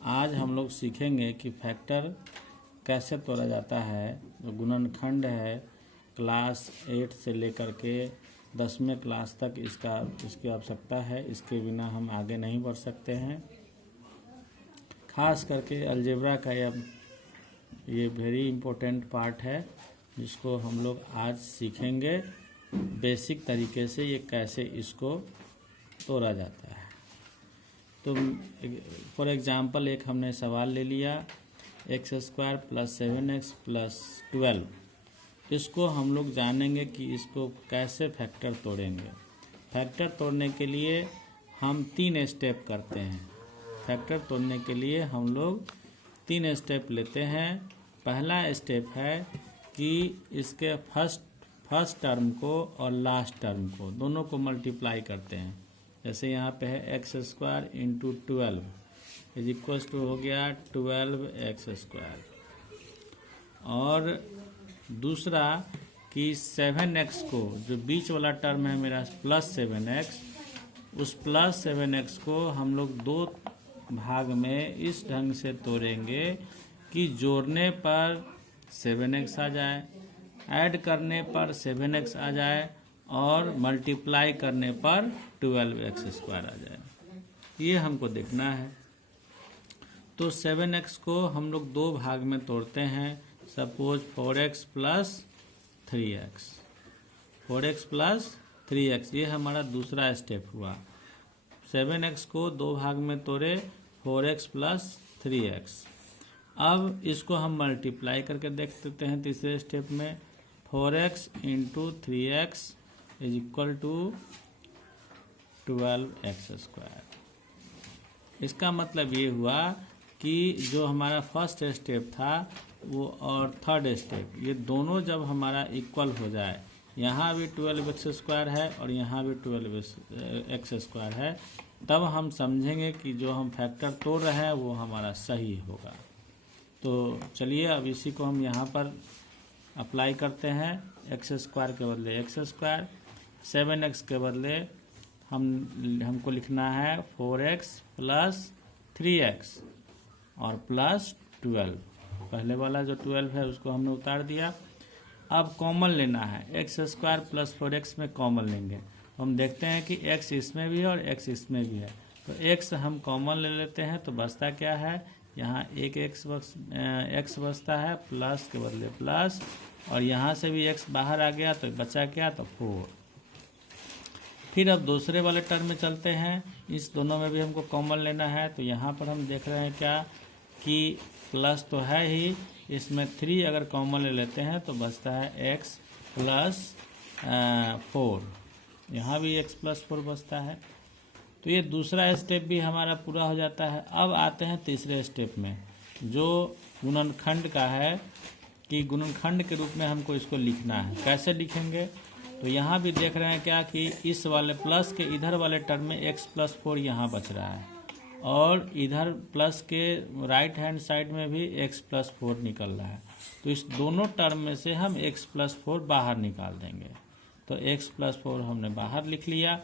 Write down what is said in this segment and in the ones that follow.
आज हम लोग सीखेंगे कि फैक्टर कैसे तोड़ा जाता है। जो गुणनखंड है क्लास 8 से लेकर के 10वें क्लास तक इसकी आवश्यकता है, इसके बिना हम आगे नहीं बढ़ सकते हैं। खास करके अलजेब्रा का ये वेरी इम्पोर्टेंट पार्ट है जिसको हम लोग आज सीखेंगे बेसिक तरीके से ये कैसे इसको तोड़ा जाता है। तो फॉर एग्जांपल एक हमने सवाल ले लिया x² + 7x + 12। इसको हम लोग जानेंगे कि इसको कैसे फैक्टर तोड़ेंगे। फैक्टर तोड़ने के लिए हम 3 स्टेप करते हैं। फैक्टर तोड़ने के लिए हम लोग 3 स्टेप लेते हैं। पहला स्टेप है कि इसके फर्स्ट टर्म को और लास्ट टर्म को दोनों को मल्टीप्लाई करते हैं। जैसे यहाँ पे है x² × 12 = हो गया 12x²। और दूसरा कि 7x को, जो बीच वाला टर्म है मेरा +7x, उस +7x को हम लोग 2 भाग में इस ढंग से तोड़ेंगे कि जोड़ने पर 7x आ जाए, ऐड करने पर 7x आ जाए और मल्टीप्लाई करने पर 12x² आ जाए। ये हमको देखना है। तो 7x को हम लोग 2 भाग में तोड़ते हैं। Suppose 4x + 3x, 4x + 3x, ये हमारा दूसरा स्टेप हुआ। 7x को 2 भाग में तोड़े, 4x + 3x। अब इसको हम मल्टीप्लाई करके देख सकते हैं तीसरे स्टेप में। 4x × 3x = 12x²। इसका मतलब ये हुआ कि जो हमारा फर्स्ट स्टेप था वो और थर्ड स्टेप, ये दोनों जब हमारा इक्वल हो जाए, यहाँ भी 12x² है और यहाँ भी 12x² है, तब हम समझेंगे कि जो हम फैक्टर तोड़ रहे हैं वो हमारा सही होगा। तो चलिए अब इसी को हम यहाँ पर अप्लाई करते हैं। x² के बदले x², 7x के बदले हमको लिखना है 4x + 3x और +12। पहले वाला जो 12 है उसको हमने उतार दिया। अब कॉमन लेना है, x² + 4x में कॉमन लेंगे। हम देखते हैं कि x इसमें भी है और x इसमें भी है, तो x हम कॉमन ले लेते हैं। तो बचता क्या है, यहाँ एक x बचता है, प्लस के बदले प्लस, और यहाँ से भी x बाहर आ गया तो बचा क्या, तो 4। फिर अब दूसरे वाले टर्म में चलते हैं। इस दोनों में भी हमको कॉमन लेना है। तो यहाँ पर हम देख रहे हैं क्या कि प्लस तो है ही, इसमें 3 अगर कॉमन ले लेते हैं तो बचता है x + 4। यहाँ भी x + 4 बचता है। तो ये दूसरा स्टेप भी हमारा पूरा हो जाता है। अब आते हैं तीसरे स्टेप में, जो गुणनखंड का है कि गुणनखंड के रूप में हमको इसको लिखना है। कैसे लिखेंगे, तो यहाँ भी देख रहे हैं क्या कि इस वाले प्लस के इधर वाले टर्म में x + 4 यहाँ बच रहा है, और इधर प्लस के राइट हैंड साइड में भी x + 4 निकल रहा है। तो इस दोनों टर्म में से हम x + 4 बाहर निकाल देंगे। तो x + 4 हमने बाहर लिख लिया।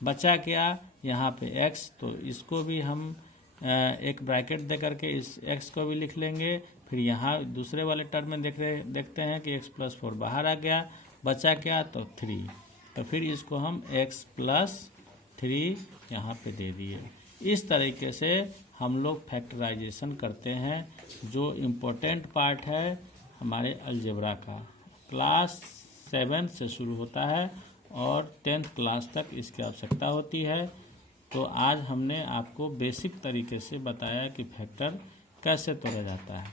बचा क्या, यहाँ पे x, तो इसको भी हम एक ब्रैकेट दे करके इस x को भी लिख लेंगे। फिर यहाँ दूसरे वाले टर्म में देखते हैं कि x + 4 बाहर आ गया। बचा क्या, तो 3। तो फिर इसको हम x + 3 यहाँ पे दे दिए। इस तरीके से हम लोग फैक्टराइजेशन करते हैं, जो इम्पोर्टेंट पार्ट है हमारे अलजेब्रा का। क्लास 7 से शुरू होता है और 10th क्लास तक इसकी आवश्यकता होती है। तो आज हमने आपको बेसिक तरीके से बताया कि फैक्टर कैसे तोड़ा जाता है।